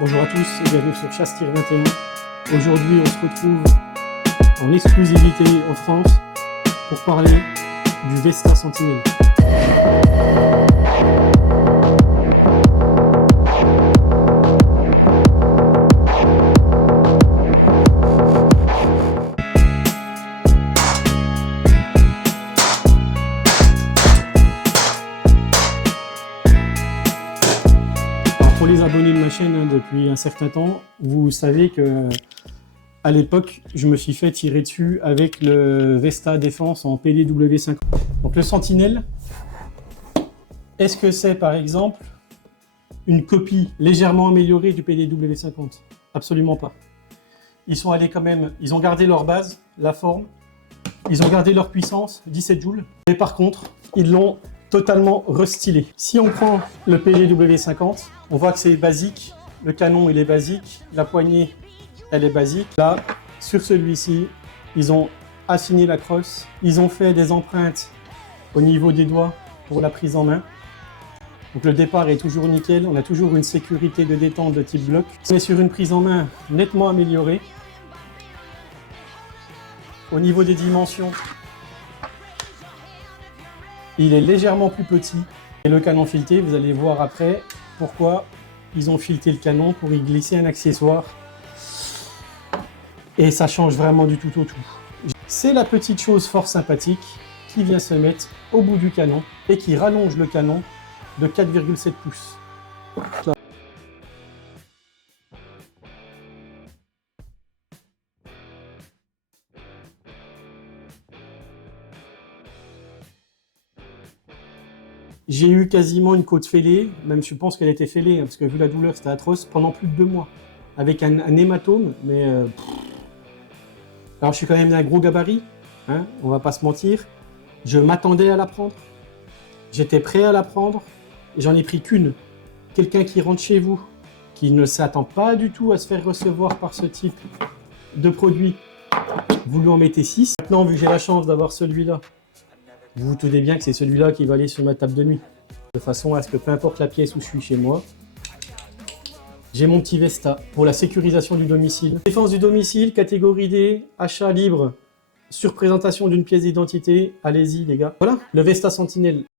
Bonjour à tous et bienvenue sur Chasse-Tir 21. Aujourd'hui, on se retrouve en exclusivité en France pour parler du Vesta Sentinel. Pour les abonnés de ma chaîne depuis un certain temps, vous savez que à l'époque, je me suis fait tirer dessus avec le Vesta Défense en PDW50. Donc le Sentinel, est-ce que c'est par exemple une copie légèrement améliorée du PDW50? Absolument pas. Ils sont allés quand même, ils ont gardé leur base, la forme, ils ont gardé leur puissance, 17 joules, mais par contre, ils l'ont totalement restylé. Si on prend le PDW50, on voit que c'est basique, le canon il est basique, la poignée elle est basique. Là, sur celui-ci, ils ont affiné la crosse, ils ont fait des empreintes au niveau des doigts pour la prise en main. Donc le départ est toujours nickel, on a toujours une sécurité de détente de type bloc. On est sur une prise en main nettement améliorée. Au niveau des dimensions, il est légèrement plus petit. Et le canon fileté, vous allez voir après pourquoi ils ont fileté le canon pour y glisser un accessoire. Et ça change vraiment du tout au tout. C'est la petite chose fort sympathique qui vient se mettre au bout du canon et qui rallonge le canon de 4,7 pouces. Là. J'ai eu quasiment une côte fêlée, même je pense qu'elle était fêlée, hein, parce que vu la douleur c'était atroce, pendant plus de 2 mois. Avec un hématome, mais... Alors je suis quand même d'un gros gabarit, hein, on va pas se mentir. Je m'attendais à la prendre, j'étais prêt à la prendre, et j'en ai pris qu'une. Quelqu'un qui rentre chez vous, qui ne s'attend pas du tout à se faire recevoir par ce type de produit, vous lui en mettez 6. Maintenant, vu que j'ai la chance d'avoir celui-là, vous vous doutez bien que c'est celui-là qui va aller sur ma table de nuit. De façon à ce que peu importe la pièce où je suis chez moi, j'ai mon petit Vesta pour la sécurisation du domicile. Défense du domicile, catégorie D, achat libre, sur présentation d'une pièce d'identité. Allez-y les gars. Voilà, le Vesta Sentinel.